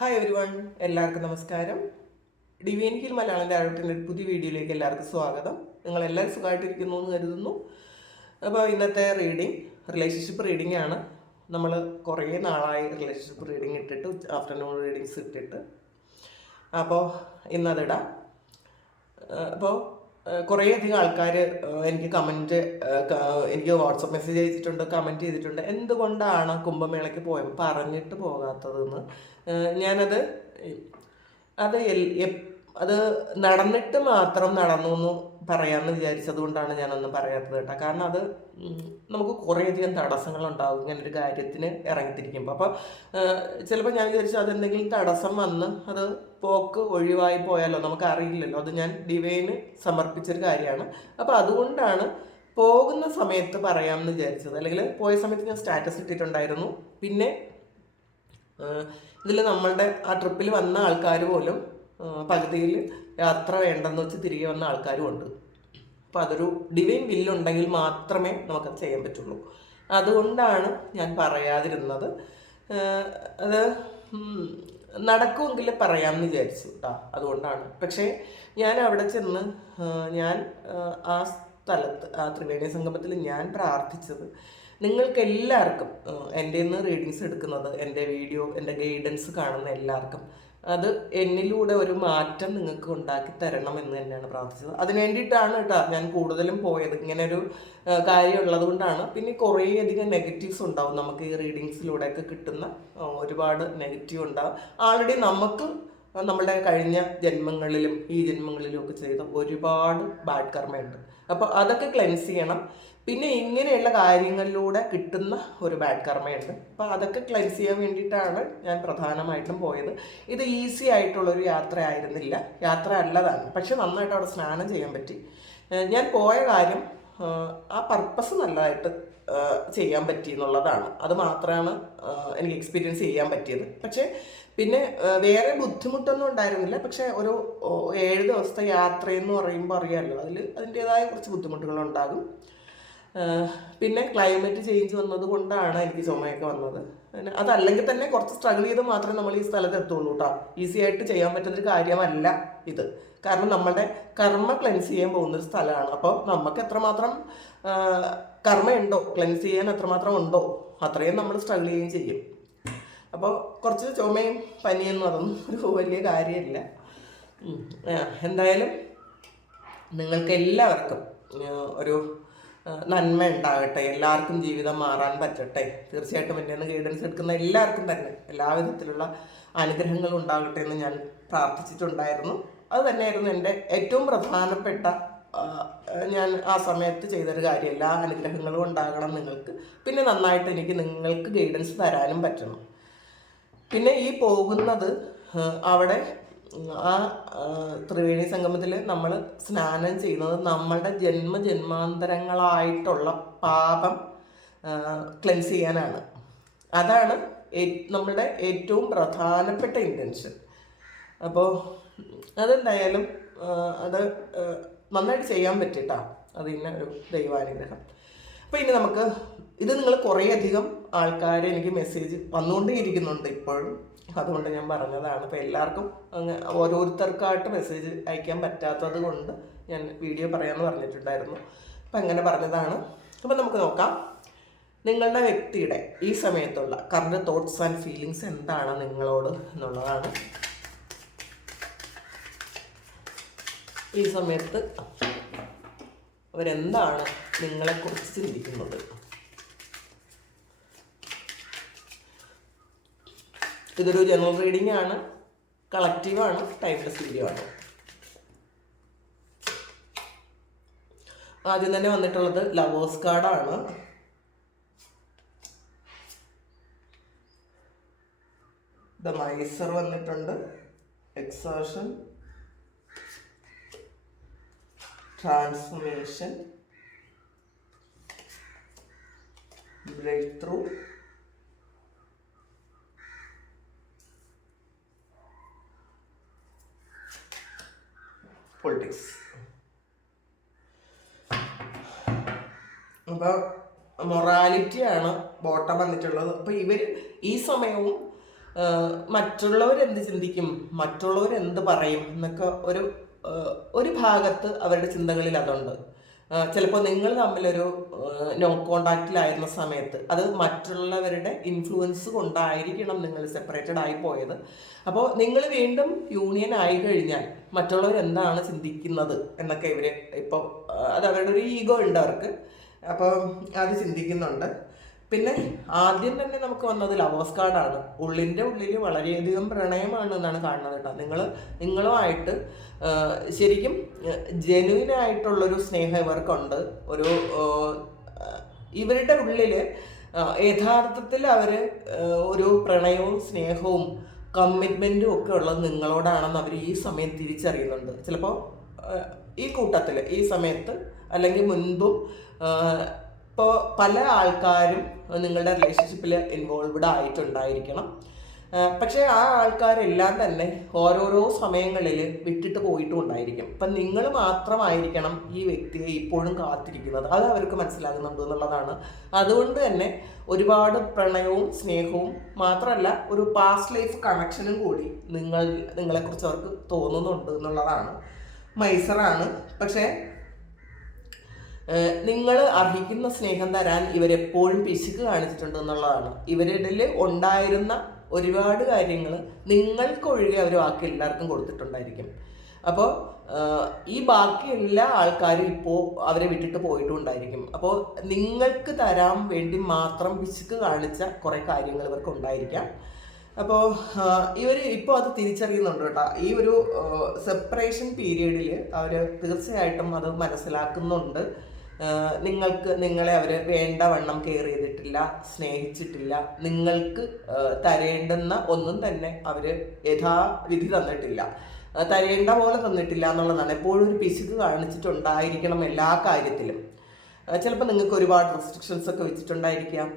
Hi every one, എല്ലാവർക്കും നമസ്കാരം. Divine heal Malayalam ഡയറക്ടറിൻ്റെ ഒരു പുതിയ വീഡിയോയിലേക്ക് എല്ലാവർക്കും സ്വാഗതം. നിങ്ങളെല്ലാവരും സുഖമായിട്ടിരിക്കുന്നു എന്ന് കരുതുന്നു. അപ്പോൾ ഇന്നത്തെ റീഡിങ് റിലേഷൻഷിപ്പ് റീഡിംഗ് ആണ്. നമ്മൾ കുറേ നാളായി റിലേഷൻഷിപ്പ് റീഡിങ് ഇട്ടിട്ട്, ആഫ്റ്റർനൂൺ റീഡിങ്സ് ഇട്ടിട്ട്. അപ്പോൾ ഇന്നതിടാം. അപ്പോൾ കുറേയധികം ആൾക്കാർ എനിക്ക് എനിക്ക് വാട്സപ്പ് മെസ്സേജ് അയച്ചിട്ടുണ്ട്, കമൻറ്റ് ചെയ്തിട്ടുണ്ട്, എന്തുകൊണ്ടാണ് കുംഭമേളയ്ക്ക് പോയപ്പോൾ പറഞ്ഞിട്ട് പോകാത്തതെന്ന്. ഞാനത് അത് അത് നടന്നിട്ട് മാത്രം നടന്നു എന്ന് പറയാമെന്ന് വിചാരിച്ചതുകൊണ്ടാണ് ഞാനൊന്നും പറയാത്തത് കേട്ടോ. കാരണം അത് നമുക്ക് കുറേയധികം തടസ്സങ്ങളുണ്ടാകും ഇങ്ങനൊരു കാര്യത്തിന് ഇറങ്ങിത്തിരിക്കുമ്പോൾ. അപ്പോൾ ചിലപ്പോൾ ഞാൻ വിചാരിച്ചു അതെന്തെങ്കിലും തടസ്സം വന്ന് അത് പോക്ക് ഒഴിവായി പോയാലോ, നമുക്ക് അറിയില്ലല്ലോ. അത് ഞാൻ ഡിവൈന് സമർപ്പിച്ചൊരു കാര്യമാണ്. അപ്പോൾ അതുകൊണ്ടാണ് പോകുന്ന സമയത്ത് പറയാമെന്ന് വിചാരിച്ചത്. അല്ലെങ്കിൽ പോയ സമയത്ത് ഞാൻ സ്റ്റാറ്റസ് ഇട്ടിട്ടുണ്ടായിരുന്നു. പിന്നെ ഇതിൽ നമ്മളുടെ ആ ട്രിപ്പിൽ വന്ന ആൾക്കാർ പോലും പകുതിയിൽ യാത്ര വേണ്ടെന്ന് വെച്ച് തിരികെ വന്ന ആൾക്കാരും ഉണ്ട്. അപ്പോൾ അതൊരു ഡിവൈൻ വില്ലുണ്ടെങ്കിൽ മാത്രമേ നമുക്കത് ചെയ്യാൻ പറ്റുള്ളൂ. അതുകൊണ്ടാണ് ഞാൻ പറയാതിരുന്നത്. അത് നടക്കുമെങ്കിൽ പറയാമെന്ന് വിചാരിച്ചു കേട്ടോ. അതുകൊണ്ടാണ്. പക്ഷേ ഞാൻ അവിടെ ചെന്ന് ഞാൻ ആ സ്ഥലത്ത്, ആ ത്രിവേണി സംഗമത്തിൽ ഞാൻ പ്രാർത്ഥിച്ചത്, നിങ്ങൾക്ക് എല്ലാവർക്കും എൻ്റെ നിന്ന് റീഡിങ്സ് എടുക്കുന്നത്, എൻ്റെ വീഡിയോ, എൻ്റെ ഗൈഡൻസ് കാണുന്ന എല്ലാവർക്കും അത് എന്നിലൂടെ ഒരു മാറ്റം നിങ്ങൾക്ക് ഉണ്ടാക്കി തരണം എന്ന് തന്നെയാണ് പ്രാർത്ഥിച്ചത്. അതിന് വേണ്ടിയിട്ടാണ് കേട്ടോ ഞാൻ കൂടുതലും പോയത്. ഇങ്ങനെ ഒരു കാര്യം ഉള്ളത് കൊണ്ടാണ്. പിന്നെ കുറേയധികം നെഗറ്റീവ്സ് ഉണ്ടാവും നമുക്ക് ഈ റീഡിങ്സിലൂടെയൊക്കെ കിട്ടുന്ന ഒരുപാട് നെഗറ്റീവ് ഉണ്ടാവും. ആൾറെഡി നമുക്ക് നമ്മളുടെ കഴിഞ്ഞ ജന്മങ്ങളിലും ഈ ജന്മങ്ങളിലും ഒക്കെ ചെയ്ത ഒരുപാട് ബാഡ് കർമ്മയുണ്ട്. അപ്പോൾ അതൊക്കെ ക്ലെൻസ് ചെയ്യണം. പിന്നെ ഇങ്ങനെയുള്ള കാര്യങ്ങളിലൂടെ കിട്ടുന്ന ഒരു ബാഡ് കർമ്മയുണ്ട്. അപ്പോൾ അതൊക്കെ ക്ലെൻസ് ചെയ്യാൻ വേണ്ടിയിട്ടാണ് ഞാൻ പ്രധാനമായിട്ടും പോയത്. ഇത് ഈസി ആയിട്ടുള്ളൊരു യാത്ര ആയിരുന്നില്ല, യാത്ര അല്ലതാണ്. പക്ഷെ നന്നായിട്ട് അവിടെ സ്നാനം ചെയ്യാൻ പറ്റി. ഞാൻ പോയ കാര്യം ആ പർപ്പസ് നല്ലതായിട്ട് ചെയ്യാൻ പറ്റി എന്നുള്ളതാണ്. അത് മാത്രമാണ് എനിക്ക് എക്സ്പീരിയൻസ് ചെയ്യാൻ പറ്റിയത്. പക്ഷേ പിന്നെ വേറെ ബുദ്ധിമുട്ടൊന്നും ഉണ്ടായിരുന്നില്ല. പക്ഷേ ഒരു 7 ദിവസത്തെ യാത്രയെന്ന് പറയുമ്പോൾ അറിയാമല്ലോ, അതിൻ്റേതായ കുറച്ച് ബുദ്ധിമുട്ടുകളുണ്ടാകും. പിന്നെ ക്ലൈമറ്റ് ചേഞ്ച് വന്നത് കൊണ്ടാണ് എനിക്ക് ചുമയൊക്കെ വന്നത്. പിന്നെ അതല്ലെങ്കിൽ തന്നെ കുറച്ച് സ്ട്രഗിൾ ചെയ്ത് മാത്രമേ നമ്മൾ ഈ സ്ഥലത്ത് എത്തുള്ളൂ കേട്ടോ. ഈസി ആയിട്ട് ചെയ്യാൻ പറ്റുന്നൊരു കാര്യമല്ല ഇത്. കാരണം നമ്മുടെ കർമ്മ ക്ലെൻസ് ചെയ്യാൻ പോകുന്നൊരു സ്ഥലമാണ്. അപ്പോൾ നമുക്ക് എത്രമാത്രം കർമ്മയുണ്ടോ, ക്ലെൻസ് ചെയ്യാൻ എത്രമാത്രം ഉണ്ടോ, അത്രയും നമ്മൾ സ്ട്രഗിൾ ചെയ്യുകയും ചെയ്യും. അപ്പോൾ കുറച്ച് ചുമയും പനിയൊന്നും അതൊന്നും ഒരു വലിയ കാര്യമില്ല. എന്തായാലും നിങ്ങൾക്ക് എല്ലാവർക്കും ഒരു നന്മ ഉണ്ടാകട്ടെ, എല്ലാവർക്കും ജീവിതം മാറാൻ പറ്റട്ടെ. തീർച്ചയായിട്ടും എൻ്റെ നിന്ന് ഗൈഡൻസ് എടുക്കുന്ന എല്ലാവർക്കും തന്നെ എല്ലാവിധത്തിലുള്ള അനുഗ്രഹങ്ങളും ഉണ്ടാകട്ടെ എന്ന് ഞാൻ പ്രാർത്ഥിച്ചിട്ടുണ്ടായിരുന്നു. അത് തന്നെയായിരുന്നു എൻ്റെ ഏറ്റവും പ്രധാനപ്പെട്ട ഞാൻ ആ സമയത്ത് ചെയ്തൊരു കാര്യം. എല്ലാ അനുഗ്രഹങ്ങളും ഉണ്ടാകണം നിങ്ങൾക്ക്. പിന്നെ നന്നായിട്ട് എനിക്ക് നിങ്ങൾക്ക് ഗൈഡൻസ് തരാനും പറ്റണം. പിന്നെ ഈ പോകുന്നത് അവിടെ ആ ത്രിവേണി സംഗമത്തിൽ നമ്മൾ സ്നാനം ചെയ്യുന്നത് നമ്മളുടെ ജന്മജന്മാന്തരങ്ങളായിട്ടുള്ള പാപം ക്ലെൻസ് ചെയ്യാനാണ്. അതാണ് നമ്മളുടെ ഏറ്റവും പ്രധാനപ്പെട്ട ഇൻറ്റൻഷൻ. അപ്പോൾ അതെന്തായാലും അത് നന്നായിട്ട് ചെയ്യാൻ പറ്റിട്ടാ. അതിന് ഒരു ദൈവാനുഗ്രഹം. അപ്പോൾ ഇനി നമുക്ക് ഇത്, നിങ്ങൾ കുറേയധികം ആൾക്കാർ എനിക്ക് മെസ്സേജ് വന്നുകൊണ്ടേയിരിക്കുന്നുണ്ട് ഇപ്പോഴും. അതുകൊണ്ട് ഞാൻ പറഞ്ഞതാണ്. അപ്പോൾ എല്ലാവർക്കും ഓരോരുത്തർക്കായിട്ട് മെസ്സേജ് അയക്കാൻ പറ്റാത്തത് കൊണ്ട് ഞാൻ വീഡിയോ പറയാമെന്ന് പറഞ്ഞിട്ടുണ്ടായിരുന്നു. അപ്പം അങ്ങനെ പറഞ്ഞതാണ്. അപ്പം നമുക്ക് നോക്കാം നിങ്ങളുടെ വ്യക്തിയുടെ ഈ സമയത്തുള്ള കറണ്ട് തോട്ട്സ് ആൻഡ് ഫീലിങ്സ് എന്താണ് നിങ്ങളോട് എന്നുള്ളതാണ്. ഈ സമയത്ത് അവരെന്താണ് നിങ്ങളെക്കുറിച്ച് ചിന്തിക്കുന്നത്. ഇതൊരു ജനറൽ റീഡിംഗ് ആണ്, കളക്റ്റീവാണ്, ടൈംലെസ് വീഡിയോ ആണ്. ആദ്യം തന്നെ വന്നിട്ടുള്ളത് ലവേഴ്സ് കാർഡാണ്. ദ മൈസർ വന്നിട്ടുണ്ട്, exertion, transformation, breakthrough, politics. അപ്പോൾ മൊറാലിറ്റിയാണ് ബോട്ടം വന്നിട്ടുള്ളത്. അപ്പോൾ ഇവർ ഈ സമയവും മറ്റുള്ളവരെന്ത് ചിന്തിക്കും, മറ്റുള്ളവരെന്ത് പറയും എന്നൊക്കെ ഒരു ഭാഗത്ത് അവരുടെ ചിന്തകളിൽ അതുണ്ട്. ചിലപ്പോൾ നിങ്ങൾ തമ്മിലൊരു നോ കോണ്ടാക്റ്റിലായിരുന്ന സമയത്ത് അത് മറ്റുള്ളവരുടെ ഇൻഫ്ലുവൻസ് കൊണ്ടായിരിക്കണം നിങ്ങൾ സെപ്പറേറ്റഡ് ആയി പോയത്. അപ്പോൾ നിങ്ങൾ വീണ്ടും യൂണിയൻ ആയി കഴിഞ്ഞാൽ മറ്റുള്ളവർ എന്താണ് ചിന്തിക്കുന്നത് എന്നൊക്കെ ഇവർ ഇപ്പോൾ അത് അവരുടെ ഒരു ഈഗോ ഉണ്ട് അവർക്ക്. അപ്പോൾ അത് ചിന്തിക്കുന്നുണ്ട്. പിന്നെ ആദ്യം തന്നെ നമുക്ക് വന്നത് ലവേഴ്സ് കാർഡാണ്. ഉള്ളിൻ്റെ ഉള്ളിൽ വളരെയധികം പ്രണയമാണ് എന്നാണ് കാണുന്നത് കേട്ടോ. നിങ്ങളുമായിട്ട് ശരിക്കും ജെനുവിനായിട്ടുള്ളൊരു സ്നേഹം ഇവർക്കുണ്ട്. ഇവരുടെ ഉള്ളിൽ യഥാർത്ഥത്തിൽ അവർ ഒരു പ്രണയവും സ്നേഹവും കമ്മിറ്റ്മെൻറ്റും ഒക്കെ ഉള്ളത് നിങ്ങളോടാണെന്ന് അവർ ഈ സമയം തിരിച്ചറിയുന്നുണ്ട്. ചിലപ്പോൾ ഈ കൂട്ടത്തിൽ ഈ സമയത്ത് അല്ലെങ്കിൽ മുൻപും ഇപ്പോൾ പല ആൾക്കാരും നിങ്ങളുടെ റിലേഷൻഷിപ്പിൽ ഇൻവോൾവ്ഡ് ആയിട്ടുണ്ടായിരിക്കണം. പക്ഷേ ആ ആൾക്കാരെല്ലാം തന്നെ ഓരോരോ സമയങ്ങളിൽ വിട്ടിട്ട് പോയിട്ടും ഉണ്ടായിരിക്കും. അപ്പം നിങ്ങൾ മാത്രമായിരിക്കണം ഈ വ്യക്തിയെ ഇപ്പോഴും കാത്തിരിക്കുന്നത്. അത് അവർക്ക് മനസ്സിലാകുന്നുണ്ട് എന്നുള്ളതാണ്. അതുകൊണ്ട് തന്നെ ഒരുപാട് പ്രണയവും സ്നേഹവും മാത്രമല്ല ഒരു പാസ്റ്റ് ലൈഫ് കണക്ഷനും കൂടി നിങ്ങളെക്കുറിച്ച് അവർക്ക് തോന്നുന്നുണ്ട് എന്നുള്ളതാണ്. മൈസറാണ്. പക്ഷേ നിങ്ങൾ അർഹിക്കുന്ന സ്നേഹം തരാൻ ഇവരെപ്പോഴും പിശുക്ക് കാണിച്ചിട്ടുണ്ട് എന്നുള്ളതാണ്. ഇവരുടെ ഉണ്ടായിരുന്ന ഒരുപാട് കാര്യങ്ങൾ നിങ്ങൾക്കൊഴികെ അവർ ബാക്കി എല്ലാവർക്കും കൊടുത്തിട്ടുണ്ടായിരിക്കും. അപ്പോൾ ഈ ബാക്കി എല്ലാ ആൾക്കാരും ഇപ്പോൾ അവരെ വിട്ടിട്ട് പോയിട്ടുണ്ടായിരിക്കും. അപ്പോൾ നിങ്ങൾക്ക് തരാൻ വേണ്ടി മാത്രം പിശുക്ക് കാണിച്ച കുറേ കാര്യങ്ങൾ ഇവർക്ക് ഉണ്ടായിരിക്കാം. അപ്പോൾ ഇവർ ഇപ്പോൾ അത് തിരിച്ചറിയുന്നുണ്ട് കേട്ടോ. ഈ ഒരു സെപ്പറേഷൻ പീരീഡിൽ അവർ തീർച്ചയായിട്ടും അത് മനസ്സിലാക്കുന്നുണ്ട്. നിങ്ങളെ അവർ വേണ്ടവണ്ണം കെയർ ചെയ്തിട്ടില്ല, സ്നേഹിച്ചിട്ടില്ല, നിങ്ങൾക്ക് തരേണ്ടുന്ന ഒന്നും തന്നെ അവർ യഥാവിധി തന്നിട്ടില്ല, തരേണ്ട പോലെ തന്നിട്ടില്ല എന്നുള്ളതാണ്. എപ്പോഴും ഒരു പിശുക്ക് കാണിച്ചിട്ടുണ്ടായിരിക്കണം എല്ലാ കാര്യത്തിലും. ചിലപ്പോൾ നിങ്ങൾക്ക് ഒരുപാട് റെസ്ട്രിക്ഷൻസ് ഒക്കെ വെച്ചിട്ടുണ്ടായിരിക്കാം.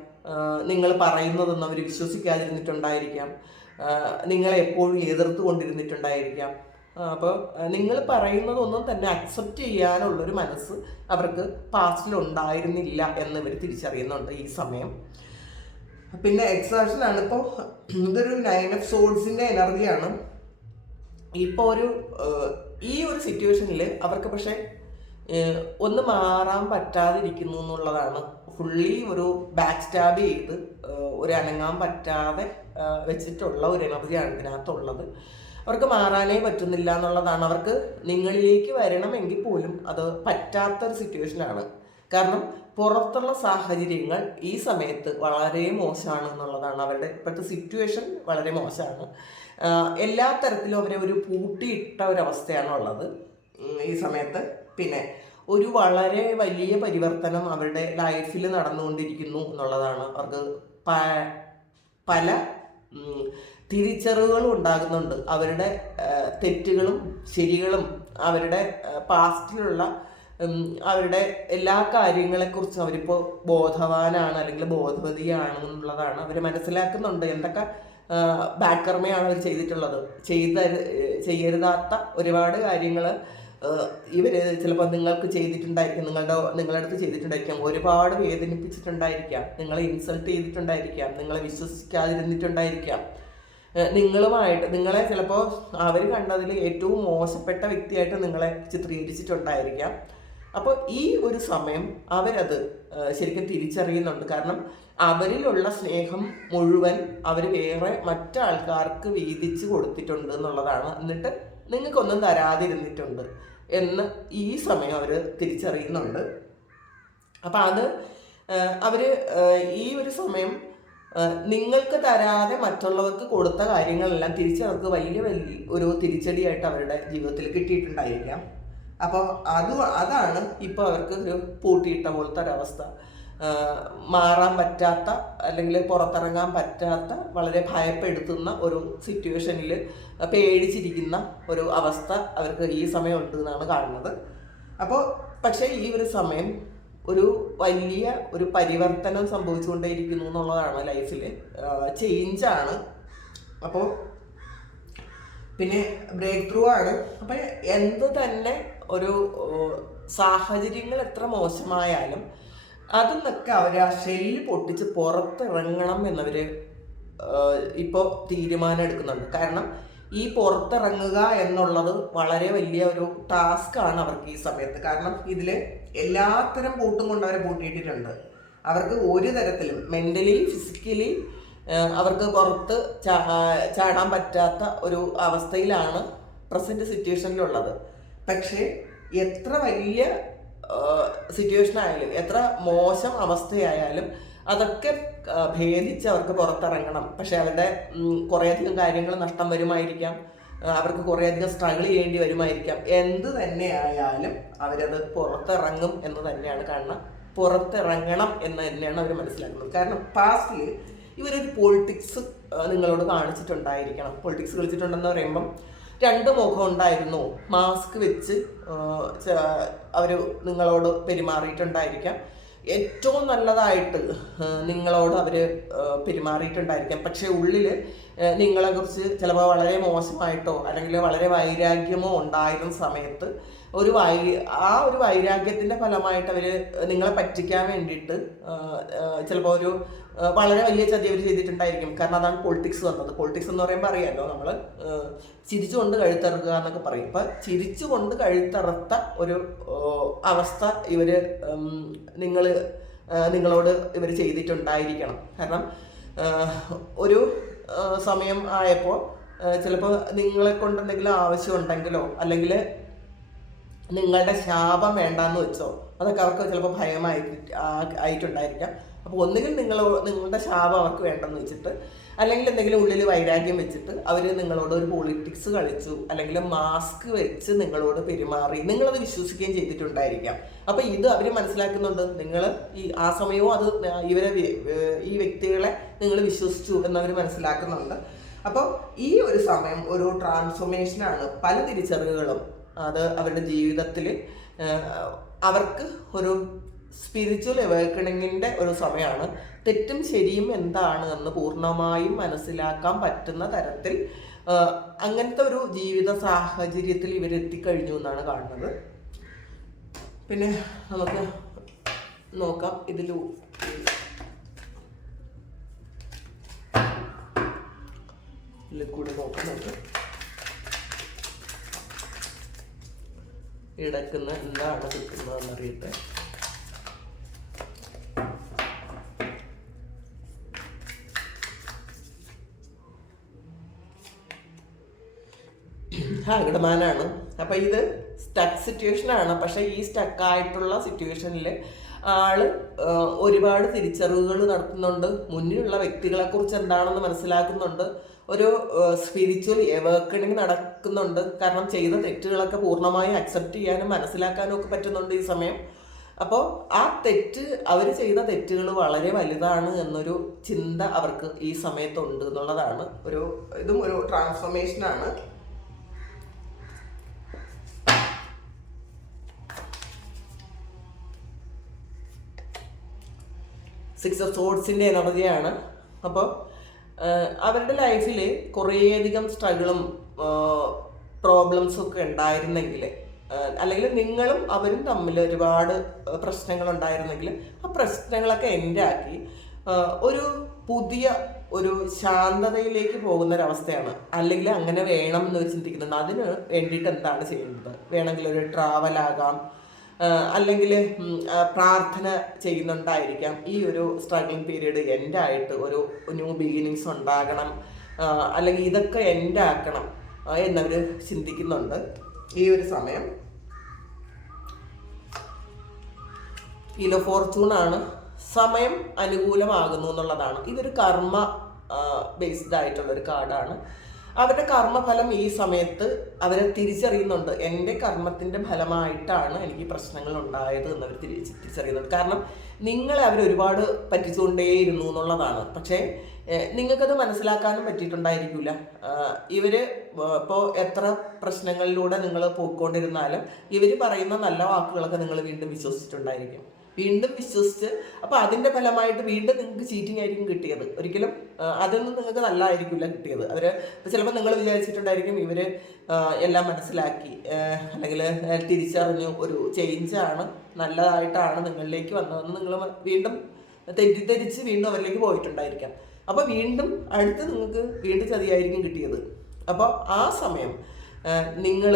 നിങ്ങൾ പറയുന്നതൊന്നും അവർ വിശ്വസിക്കാതിരുന്നിട്ടുണ്ടായിരിക്കാം. നിങ്ങളെ എപ്പോഴും എതിർത്ത് കൊണ്ടിരുന്നിട്ടുണ്ടായിരിക്കാം. അപ്പോൾ നിങ്ങൾ പറയുന്നതൊന്നും തന്നെ അക്സെപ്റ്റ് ചെയ്യാനുള്ളൊരു മനസ്സ് അവർക്ക് പാസ്റ്റിൽ ഉണ്ടായിരുന്നില്ല എന്ന് ഇവർ തിരിച്ചറിയുന്നുണ്ട് ഈ സമയം. പിന്നെ എക്സാഷനാണ്. ഇപ്പോൾ ഇതൊരു 9 ഓഫ് സോൾസിൻ്റെ എനർജിയാണ്. ഇപ്പോൾ ഈ ഒരു സിറ്റുവേഷനിൽ അവർക്ക് പക്ഷേ ഒന്ന് മാറാൻ പറ്റാതിരിക്കുന്നു എന്നുള്ളതാണ്. ഫുള്ളി ഒരു ബാക്ക് സ്റ്റാബ് ചെയ്ത് ഒരു അനങ്ങാൻ പറ്റാതെ വെച്ചിട്ടുള്ള ഒരു എനർജിയാണ് ഇതിനകത്തുള്ളത്. അവർക്ക് മാറാനേ പറ്റുന്നില്ല എന്നുള്ളതാണ്. അവർക്ക് നിങ്ങളിലേക്ക് വരണമെങ്കിൽ പോലും അത് പറ്റാത്തൊരു സിറ്റുവേഷനാണ്. കാരണം പുറത്തുള്ള സാഹചര്യങ്ങൾ ഈ സമയത്ത് വളരെ മോശമാണ് എന്നുള്ളതാണ്. അവരുടെ ഇപ്പോഴത്തെ സിറ്റുവേഷൻ വളരെ മോശമാണ്. എല്ലാ തരത്തിലും അവരെ ഒരു പൂട്ടിയിട്ട ഒരവസ്ഥയാണുള്ളത് ഈ സമയത്ത്. പിന്നെ ഒരു വളരെ വലിയ പരിവർത്തനം അവരുടെ ലൈഫിൽ നടന്നുകൊണ്ടിരിക്കുന്നു എന്നുള്ളതാണ്. അവർക്ക് പല തിരിച്ചറിവുകളും ഉണ്ടാകുന്നുണ്ട്. അവരുടെ തെറ്റുകളും ശരികളും അവരുടെ പാസ്റ്റിലുള്ള അവരുടെ എല്ലാ കാര്യങ്ങളെക്കുറിച്ചും അവരിപ്പോൾ ബോധവാനാണ് അല്ലെങ്കിൽ ബോധവതിയാണ് എന്നുള്ളതാണ്. അവർ മനസ്സിലാക്കുന്നുണ്ട് എന്തൊക്കെ ബാഡ് കർമ്മയാണ് അവർ ചെയ്തിട്ടുള്ളത്. ചെയ്യരുതാത്ത ഒരുപാട് കാര്യങ്ങൾ ഇവർ ചിലപ്പോൾ നിങ്ങൾക്ക് ചെയ്തിട്ടുണ്ടായിരിക്കും, നിങ്ങളുടെ അടുത്ത് ചെയ്തിട്ടുണ്ടായിരിക്കാം. ഒരുപാട് വേദനിപ്പിച്ചിട്ടുണ്ടായിരിക്കാം, നിങ്ങളെ ഇൻസൾട്ട് ചെയ്തിട്ടുണ്ടായിരിക്കാം, നിങ്ങളെ വിശ്വസിക്കാതിരുന്നിട്ടുണ്ടായിരിക്കാം. നിങ്ങളെ ചിലപ്പോൾ അവർ കണ്ടതിൽ ഏറ്റവും മോശപ്പെട്ട വ്യക്തിയായിട്ട് നിങ്ങളെ ചിത്രീകരിച്ചിട്ടുണ്ടായിരിക്കാം. അപ്പോൾ ഈ ഒരു സമയം അവരത് ശരിക്കും തിരിച്ചറിയുന്നുണ്ട്. കാരണം അവരിലുള്ള സ്നേഹം മുഴുവൻ അവർ വേറെ മറ്റാൾക്കാർക്ക് വീതിച്ച് കൊടുത്തിട്ടുണ്ട് എന്നുള്ളതാണ്. എന്നിട്ട് നിങ്ങൾക്കൊന്നും തരാതിരുന്നിട്ടുണ്ട് എന്ന് ഈ സമയം അവർ തിരിച്ചറിയുന്നുണ്ട്. അപ്പം അത് അവർ ഈ ഒരു സമയം നിങ്ങൾക്ക് തരാതെ മറ്റുള്ളവർക്ക് കൊടുത്ത കാര്യങ്ങളെല്ലാം തിരിച്ചവർക്ക് വലിയ ഒരു തിരിച്ചടിയായിട്ട് അവരുടെ ജീവിതത്തിൽ കിട്ടിയിട്ടുണ്ടായിരിക്കാം. അപ്പോൾ അതാണ് ഇപ്പോൾ അവർക്ക് ഒരു പൂട്ടിയിട്ട പോലത്തെ ഒരവസ്ഥ. മാറാൻ പറ്റാത്ത അല്ലെങ്കിൽ പുറത്തിറങ്ങാൻ പറ്റാത്ത വളരെ ഭയപ്പെടുത്തുന്ന ഒരു സിറ്റുവേഷനിൽ പേടിച്ചിരിക്കുന്ന ഒരു അവസ്ഥ അവർക്ക് ഈ സമയം ഉണ്ട് എന്നാണ് കാണുന്നത്. അപ്പോൾ പക്ഷേ ഈ ഒരു സമയം ഒരു വലിയ ഒരു പരിവർത്തനം സംഭവിച്ചുകൊണ്ടേയിരിക്കുന്നു എന്നുള്ളതാണ്. ലൈഫിൽ ചേഞ്ചാണ്. അപ്പോൾ പിന്നെ ബ്രേക്ക് ത്രൂ ആണ്. അപ്പം എന്ത് തന്നെ ഒരു സാഹചര്യങ്ങൾ എത്ര മോശമായാലും അതിൽ നിന്നൊക്കെ അവർ ആ ഷെല്ല് പൊട്ടിച്ച് പുറത്തിറങ്ങണം എന്നവർ ഇപ്പോൾ തീരുമാനം എടുക്കുന്നുണ്ട്. കാരണം ഈ പുറത്തിറങ്ങുക എന്നുള്ളത് വളരെ വലിയ ഒരു ടാസ്ക്കാണ് അവർക്ക് ഈ സമയത്ത്. കാരണം ഇതിൽ എല്ലാത്തരം പൂട്ടും കൊണ്ട് അവരെ പൂട്ടിയിട്ടിട്ടുണ്ട്. അവർക്ക് ഒരു തരത്തിലും മെൻ്റലി ഫിസിക്കലി അവർക്ക് പുറത്ത് ചാടാൻ പറ്റാത്ത ഒരു അവസ്ഥയിലാണ് പ്രസൻറ്റ് സിറ്റുവേഷനിലുള്ളത്. പക്ഷേ എത്ര വലിയ സിറ്റുവേഷൻ ആയാലും എത്ര മോശം അവസ്ഥയായാലും അതൊക്കെ ഭേദിച്ച് അവർക്ക് പുറത്തിറങ്ങണം. പക്ഷെ അവരുടെ കുറേയധികം കാര്യങ്ങൾ നഷ്ടം വരുമായിരിക്കാം, അവർക്ക് കുറേയധികം സ്ട്രഗിൾ ചെയ്യേണ്ടി വരുമായിരിക്കാം. എന്ത് തന്നെ ആയാലും അവരത് പുറത്തിറങ്ങും എന്ന് തന്നെയാണ് കാണുന്നത്. പുറത്തിറങ്ങണം എന്ന് തന്നെയാണ് അവർ മനസ്സിലാക്കുന്നത്. കാരണം പാസ്റ്റിൽ ഇവരൊരു പൊളിറ്റിക്സ് നിങ്ങളോട് കാണിച്ചിട്ടുണ്ടായിരിക്കണം. പൊളിറ്റിക്സ് കളിച്ചിട്ടുണ്ടെന്ന് പറയുമ്പം 2 മുഖം ഉണ്ടായിരുന്നു. മാസ്ക് വെച്ച് അവർ നിങ്ങളോട് പെരുമാറിയിട്ടുണ്ടായിരിക്കാം. ഏറ്റവും നല്ലതായിട്ട് നിങ്ങളോട് അവർ പെരുമാറിയിട്ടുണ്ടായിരിക്കാം. പക്ഷേ ഉള്ളിൽ നിങ്ങളെക്കുറിച്ച് ചിലപ്പോൾ വളരെ മോശമായിട്ടോ അല്ലെങ്കിൽ വളരെ വൈരാഗ്യമോ ഉണ്ടായിരുന്ന സമയത്ത് ആ ഒരു വൈരാഗ്യത്തിൻ്റെ ഫലമായിട്ട് അവർ നിങ്ങളെ പറ്റിക്കാൻ വേണ്ടിയിട്ട് ചിലപ്പോൾ ഒരു വളരെ വലിയ ചതി അവർ ചെയ്തിട്ടുണ്ടായിരിക്കും. കാരണം അതാണ് പൊളിറ്റിക്സ് വന്നത്. പൊളിറ്റിക്സ് എന്ന് പറയുമ്പോൾ അറിയാമല്ലോ, നമ്മൾ ചിരിച്ചുകൊണ്ട് കഴുത്തറുക എന്നൊക്കെ പറയും. ഇപ്പം ചിരിച്ചുകൊണ്ട് കഴുത്തറുത്ത ഒരു അവസ്ഥ നിങ്ങളോട് ഇവർ ചെയ്തിട്ടുണ്ടായിരിക്കണം. കാരണം ഒരു സമയം ആയപ്പോൾ ചിലപ്പോൾ നിങ്ങളെ കൊണ്ട് എന്തെങ്കിലും ആവശ്യമുണ്ടെങ്കിലോ അല്ലെങ്കിൽ നിങ്ങളുടെ ശാപം വേണ്ടാന്ന് വെച്ചോ അതൊക്കെ അവർക്ക് ചിലപ്പോൾ ആയിട്ടുണ്ടായിരിക്കാം. അപ്പോൾ ഒന്നുകിൽ നിങ്ങളുടെ ശാപം അവർക്ക് വേണ്ടെന്ന് വെച്ചിട്ട് അല്ലെങ്കിൽ എന്തെങ്കിലും ഉള്ളിൽ വൈരാഗ്യം വെച്ചിട്ട് അവർ നിങ്ങളോട് ഒരു പൊളിറ്റിക്സ് കളിച്ചു അല്ലെങ്കിൽ മാസ്ക് വെച്ച് നിങ്ങളോട് പെരുമാറി നിങ്ങളത് വിശ്വസിക്കുകയും ചെയ്തിട്ടുണ്ടായിരിക്കാം. അപ്പോൾ ഇത് അവർ മനസ്സിലാക്കുന്നുണ്ട്. നിങ്ങൾ ആ സമയവും അത് ഈ വ്യക്തികളെ നിങ്ങൾ വിശ്വസിച്ചു എന്നവർ മനസ്സിലാക്കുന്നുണ്ട്. അപ്പോൾ ഈ ഒരു സമയം ഒരു ട്രാൻസ്ഫോർമേഷനാണ്. പല തിരിച്ചറിവുകളും അത് അവരുടെ ജീവിതത്തിൽ അവർക്ക് ഒരു സ്പിരിച്വൽ അവേക്കണിങ്ങിൻ്റെ ഒരു സമയമാണ്. തെറ്റും ശരിയും എന്താണ് എന്ന് പൂർണ്ണമായും മനസ്സിലാക്കാൻ പറ്റുന്ന തരത്തിൽ അങ്ങനത്തെ ഒരു ജീവിത സാഹചര്യത്തിൽ ഇവരെത്തിക്കഴിഞ്ഞു എന്നാണ് കാണുന്നത്. പിന്നെ നമുക്ക് നോക്കാം ഇതിൽ കൂടെ നോക്കുന്നുണ്ട്. ഇടക്കുന്ന എന്താണ് കിട്ടുന്നതെന്നറിയട്ടെ. ഹാങ്ഡ്മാനാണ്. അപ്പം ഇത് സ്റ്റക്ക് സിറ്റുവേഷനാണ്. പക്ഷേ ഈ സ്റ്റക്കായിട്ടുള്ള സിറ്റുവേഷനിൽ ആള് ഒരുപാട് തിരിച്ചറിവുകൾ നടത്തുന്നുണ്ട്. മുന്നിലുള്ള വ്യക്തികളെക്കുറിച്ച് എന്താണെന്ന് മനസ്സിലാക്കുന്നുണ്ട്. ഒരു സ്പിരിച്വൽ അവേക്കണിങ് നടക്കുന്നുണ്ട്. കാരണം ചെയ്ത തെറ്റുകളൊക്കെ പൂർണ്ണമായി അക്സെപ്റ്റ് ചെയ്യാനും മനസ്സിലാക്കാനും ഒക്കെ പറ്റുന്നുണ്ട് ഈ സമയം. അപ്പോൾ അവർ ചെയ്ത തെറ്റുകൾ വളരെ വലുതാണ് എന്നൊരു ചിന്ത അവർക്ക് ഈ സമയത്തുണ്ട് എന്നുള്ളതാണ്. ഇതും ഒരു ട്രാൻസ്ഫോർമേഷനാണ്. സിക്സ് ഓഫ് സോർഡ്സിൻ്റെ എനർജിയാണ്. അപ്പോൾ അവരുടെ ലൈഫിൽ കുറേയധികം സ്ട്രഗിളും പ്രോബ്ലംസും ഒക്കെ ഉണ്ടായിരുന്നെങ്കിൽ അല്ലെങ്കിൽ നിങ്ങളും അവരും തമ്മിൽ ഒരുപാട് പ്രശ്നങ്ങളുണ്ടായിരുന്നെങ്കിൽ ആ പ്രശ്നങ്ങളൊക്കെ എൻഡാക്കി പുതിയ ഒരു ശാന്തതയിലേക്ക് പോകുന്നൊരവസ്ഥയാണ്. അല്ലെങ്കിൽ അങ്ങനെ വേണം എന്ന് ചിന്തിക്കുന്നുണ്ട്. അതിന് വേണ്ടിയിട്ട് എന്താണ് ചെയ്യുന്നത്? വേണമെങ്കിൽ ഒരു ട്രാവലാകാം, അല്ലെങ്കിൽ പ്രാർത്ഥന ചെയ്യുന്നുണ്ടായിരിക്കാം. ഈ ഒരു സ്ട്രഗ്ലിംഗ് പീരീഡ് എൻഡായിട്ട് ഒരു ന്യൂ ബിഗിനിങ്സ് ഉണ്ടാകണം, അല്ലെങ്കിൽ ഇതൊക്കെ എൻഡാക്കണം എന്നവർ ചിന്തിക്കുന്നുണ്ട് ഈ ഒരു സമയം. വീൽ ഓഫ് ഫോർച്യൂണാണ്. സമയം അനുകൂലമാകുന്നു എന്നുള്ളതാണ്. ഇതൊരു കർമ്മ ബേസ്ഡ് ആയിട്ടുള്ളൊരു കാർഡാണ്. അവരുടെ കർമ്മഫലം ഈ സമയത്ത് അവരെ തിരിച്ചറിയുന്നുണ്ട്. എൻ്റെ കർമ്മത്തിൻ്റെ ഫലമായിട്ടാണ് എനിക്ക് പ്രശ്നങ്ങൾ ഉണ്ടായത് എന്നവർ തിരിച്ചറിയുന്നുണ്ട്. കാരണം നിങ്ങളെ ഒരുപാട് പറ്റിച്ചുകൊണ്ടേയിരുന്നു എന്നുള്ളതാണ്. പക്ഷേ നിങ്ങൾക്കത് മനസ്സിലാക്കാനും പറ്റിയിട്ടുണ്ടായിരിക്കില്ല. ഇപ്പോൾ എത്ര പ്രശ്നങ്ങളിലൂടെ നിങ്ങൾ പോയിക്കൊണ്ടിരുന്നാലും ഇവർ പറയുന്ന നല്ല വാക്കുകളൊക്കെ നിങ്ങൾ വീണ്ടും വിശ്വസിച്ചിട്ടുണ്ടായിരിക്കും. വീണ്ടും വിശ്വസിച്ച് അപ്പോൾ അതിൻ്റെ ഫലമായിട്ട് വീണ്ടും നിങ്ങൾക്ക് ചീറ്റിംഗ് ആയിരിക്കും കിട്ടിയത്. ഒരിക്കലും അതൊന്നും നിങ്ങൾക്ക് നല്ലതായിരിക്കില്ല കിട്ടിയത്. ചിലപ്പോൾ നിങ്ങൾ വിചാരിച്ചിട്ടുണ്ടായിരിക്കും ഇവർ എല്ലാം മനസ്സിലാക്കി അല്ലെങ്കിൽ തിരിച്ചറിഞ്ഞു ഒരു ചേഞ്ചാണ്, നല്ലതായിട്ടാണ് നിങ്ങളിലേക്ക് വന്നതെന്ന് നിങ്ങൾ വീണ്ടും തെറ്റിദ്ധരിച്ച് വീണ്ടും അവരിലേക്ക് പോയിട്ടുണ്ടായിരിക്കാം. അപ്പോൾ വീണ്ടും അടുത്ത് നിങ്ങൾക്ക് വീണ്ടും ചതിയായിരിക്കും കിട്ടിയത്. അപ്പോൾ ആ സമയം നിങ്ങൾ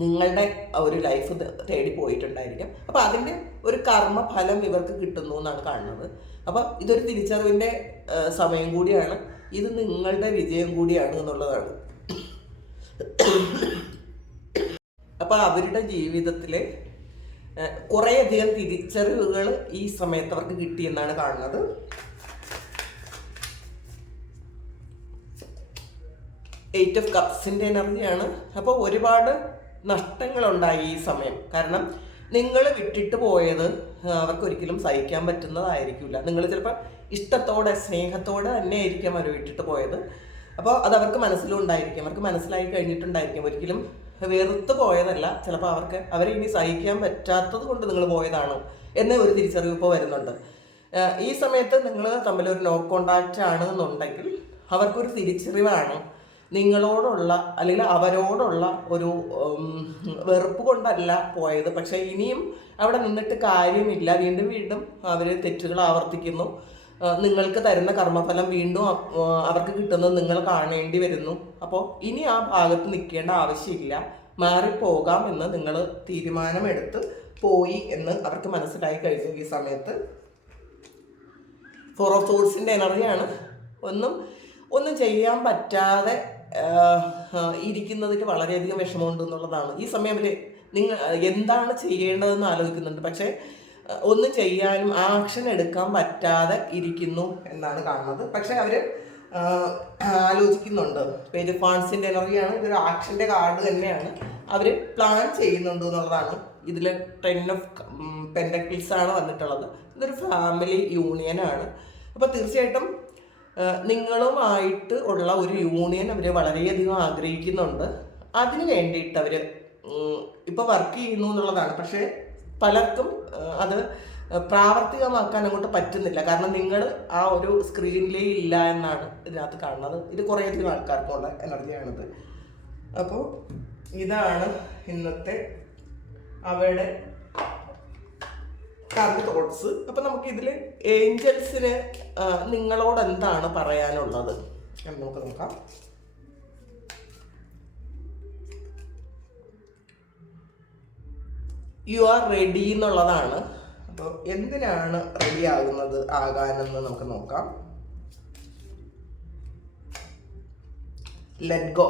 നിങ്ങളുടെ ഒരു ലൈഫ് തേടി പോയിട്ടുണ്ടായിരിക്കും. അപ്പോൾ അതിൻ്റെ ഒരു കർമ്മഫലം ഇവർക്ക് കിട്ടുന്നു എന്നാണ് കാണുന്നത്. അപ്പോൾ ഇതൊരു തിരിച്ചറിവിൻ്റെ സമയം കൂടിയാണ്, ഇത് നിങ്ങളുടെ വിജയം കൂടിയാണ് എന്നുള്ളതാണ്. അപ്പോൾ അവരുടെ ജീവിതത്തിൽ കുറേയധികം തിരിച്ചറിവുകൾ ഈ സമയത്ത് അവർക്ക് കിട്ടിയെന്നാണ് കാണുന്നത്. എയ്റ്റ് ഓഫ് കപ്സിൻ്റെ എനർജിയാണ്. അപ്പോൾ ഒരുപാട് നഷ്ടങ്ങളുണ്ടായി ഈ സമയം. കാരണം നിങ്ങൾ വിട്ടിട്ട് പോയത് അവർക്കൊരിക്കലും സഹിക്കാൻ പറ്റുന്നതായിരിക്കില്ല. നിങ്ങൾ ചിലപ്പോൾ ഇഷ്ടത്തോടെ സ്നേഹത്തോടെ തന്നെ ആയിരിക്കും അവർ വിട്ടിട്ട് പോയത്. അപ്പോൾ അത് അവർക്ക് മനസ്സിലുണ്ടായിരിക്കും, അവർക്ക് മനസ്സിലായി കഴിഞ്ഞിട്ടുണ്ടായിരിക്കും. ഒരിക്കലും വെറുത്ത് പോയതല്ല, ചിലപ്പോൾ അവരെ ഇനി സഹിക്കാൻ പറ്റാത്തത് കൊണ്ട് നിങ്ങൾ പോയതാണോ എന്ന ഒരു തിരിച്ചറിവ് ഇപ്പോൾ വരുന്നുണ്ട്. ഈ സമയത്ത് നിങ്ങൾ തമ്മിലൊരു നോ കോണ്ടാക്റ്റ് ആണ് എന്നുണ്ടെങ്കിൽ അവർക്കൊരു തിരിച്ചറിവാണ് നിങ്ങളോടുള്ള അല്ലെങ്കിൽ അവരോടുള്ള ഒരു വെറുപ്പ് കൊണ്ടല്ല പോയത്. പക്ഷേ ഇനിയും അവിടെ നിന്നിട്ട് കാര്യമില്ല, വീണ്ടും വീണ്ടും അവർ തെറ്റുകൾ ആവർത്തിക്കുന്നു. നിങ്ങൾക്ക് തരുന്ന കർമ്മഫലം വീണ്ടും അവർക്ക് കിട്ടുന്നത് നിങ്ങൾ കാണേണ്ടി വരുന്നു. അപ്പോൾ ഇനി ആ ഭാഗത്ത് നിൽക്കേണ്ട ആവശ്യമില്ല, മാറിപ്പോകാം എന്ന് നിങ്ങൾ തീരുമാനമെടുത്ത് പോയി എന്ന് അവർക്ക് മനസ്സിലായി കഴിഞ്ഞു ഈ സമയത്ത്. ഫോർ ഓഫ് സോഴ്സിൻ്റെ എനർജിയാണ്. ഒന്നും ചെയ്യാൻ പറ്റാതെ ഇരിക്കുന്നതിന് വളരെയധികം വിഷമമുണ്ട് എന്നുള്ളതാണ്. ഈ സമയം അവർ നിങ്ങൾ എന്താണ് ചെയ്യേണ്ടതെന്ന് ആലോചിക്കുന്നുണ്ട്, പക്ഷേ ഒന്നും ചെയ്യാനും ആക്ഷൻ എടുക്കാൻ പറ്റാതെ ഇരിക്കുന്നു എന്നാണ് കാണുന്നത്. പക്ഷെ അവർ ആലോചിക്കുന്നുണ്ട്. പേജ് ഫാൻസിൻ്റെ എനർജിയാണ്, ഇതൊരു ആക്ഷൻ്റെ കാർഡ് തന്നെയാണ്. അവർ പ്ലാൻ ചെയ്യുന്നുണ്ട് എന്നുള്ളതാണ്. ഇതിൽ 10 ഓഫ് പെൻറ്റക്കിൾസ് ആണ് വന്നിട്ടുള്ളത്. ഇതൊരു ഫാമിലി യൂണിയനാണ്. അപ്പോൾ തീർച്ചയായിട്ടും നിങ്ങളുമായിട്ട് ഉള്ള ഒരു യൂണിയൻ അവർ വളരെയധികം ആഗ്രഹിക്കുന്നുണ്ട്. അതിന് വേണ്ടിയിട്ട് അവർ ഇപ്പോൾ വർക്ക് ചെയ്യുന്നു എന്നുള്ളതാണ്. പക്ഷേ പലർക്കും അത് പ്രാവർത്തികമാക്കാൻ അങ്ങോട്ട് പറ്റുന്നില്ല. കാരണം നിങ്ങൾ ആ ഒരു സ്ക്രീനിലേ ഇല്ല എന്നാണ് ഇതിനകത്ത് കാണുന്നത്. ഇത് കുറേയധികം ആൾക്കാർക്കുള്ള എനർജിയാണിത്. അപ്പോൾ ഇതാണ് ഇന്നത്തെ അവരുടെ കറണ്ട് തോട്ട്സ്. അപ്പം നമുക്കിതിൽ ഏഞ്ചൽസിന് നിങ്ങളോട് എന്താണ് പറയാനുള്ളത് എന്ന് നമുക്ക് നോക്കാം. യു ആർ റെഡി എന്നുള്ളതാണ്. അപ്പോൾ എന്തിനാണ് റെഡി ആകാനെന്ന് നമുക്ക് നോക്കാം. Let go.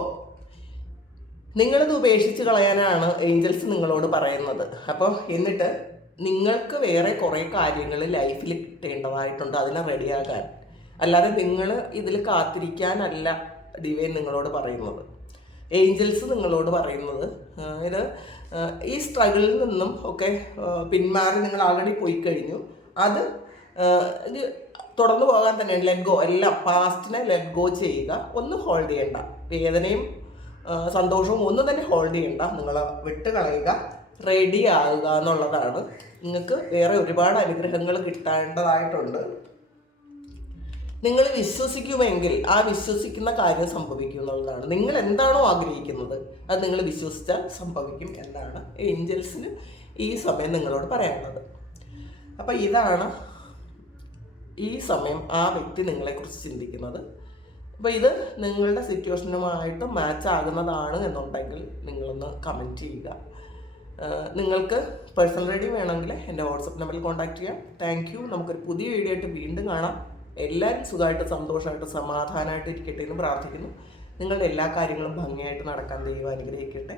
നിങ്ങളിത് ഉപേക്ഷിച്ച് കളയാനാണ് ഏഞ്ചൽസ് നിങ്ങളോട് പറയുന്നത്. അപ്പോൾ എന്നിട്ട് നിങ്ങൾക്ക് വേറെ കുറേ കാര്യങ്ങൾ ലൈഫിൽ കിട്ടേണ്ടതായിട്ടുണ്ട്, അതിനെ റെഡിയാകാൻ. അല്ലാതെ നിങ്ങൾ ഇതിൽ കാത്തിരിക്കാനല്ല ഡിവൈൻ നിങ്ങളോട് പറയുന്നത്. ഏഞ്ചൽസ് നിങ്ങളോട് പറയുന്നത് ഇത് ഈ സ്ട്രഗിളിൽ നിന്നും ഒക്കെ പിന്മാറി നിങ്ങൾ ആൾറെഡി പോയി കഴിഞ്ഞു. അത് തുടർന്ന് പോകാൻ തന്നെയാണ്. Let go. എല്ലാം പാസ്റ്റിനെ ലെറ്റ് ഗോ ചെയ്യുക. ഒന്നും ഹോൾഡ് ചെയ്യണ്ട. വേദനയും സന്തോഷവും ഒന്നും തന്നെ ഹോൾഡ് ചെയ്യണ്ട. നിങ്ങൾ വിട്ട് കളയുക, റെഡി ആകുക എന്നുള്ളതാണ്. നിങ്ങൾക്ക് വേറെ ഒരുപാട് അനുഗ്രഹങ്ങൾ കിട്ടേണ്ടതായിട്ടുണ്ട്. നിങ്ങൾ വിശ്വസിക്കുമെങ്കിൽ ആ വിശ്വസിക്കുന്ന കാര്യം സംഭവിക്കും എന്നുള്ളതാണ്. നിങ്ങൾ എന്താണോ ആഗ്രഹിക്കുന്നത് അത് നിങ്ങൾ വിശ്വസിച്ചാൽ സംഭവിക്കും എന്നാണ് ഏഞ്ചൽസിന് ഈ സമയം നിങ്ങളോട് പറയാനുള്ളത്. അപ്പം ഇതാണ് ഈ സമയം ആ വ്യക്തി നിങ്ങളെക്കുറിച്ച് ചിന്തിക്കുന്നത്. അപ്പോൾ ഇത് നിങ്ങളുടെ സിറ്റുവേഷനുമായിട്ട് മാച്ച് ആകുന്നതാണ് എന്നുണ്ടെങ്കിൽ നിങ്ങളൊന്ന് കമൻറ്റ് ചെയ്യുക. നിങ്ങൾക്ക് പേഴ്സണൽ റീഡിംഗ് വേണമെങ്കിൽ എൻ്റെ വാട്സപ്പ് നമ്പറിൽ കോൺടാക്റ്റ് ചെയ്യാം. Thank you. നമുക്കൊരു പുതിയ വീഡിയോ ആയിട്ട് വീണ്ടും കാണാം. എല്ലാവരും സുഖമായിട്ട് സന്തോഷമായിട്ട് സമാധാനമായിട്ട് ഇരിക്കട്ടെ എന്ന് പ്രാർത്ഥിക്കുന്നു. നിങ്ങളുടെ എല്ലാ കാര്യങ്ങളും ഭംഗിയായിട്ട് നടക്കാൻ ദൈവം അനുഗ്രഹിക്കട്ടെ.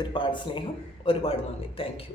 ഒരുപാട് സ്നേഹം, ഒരുപാട് നന്ദി. Thank you.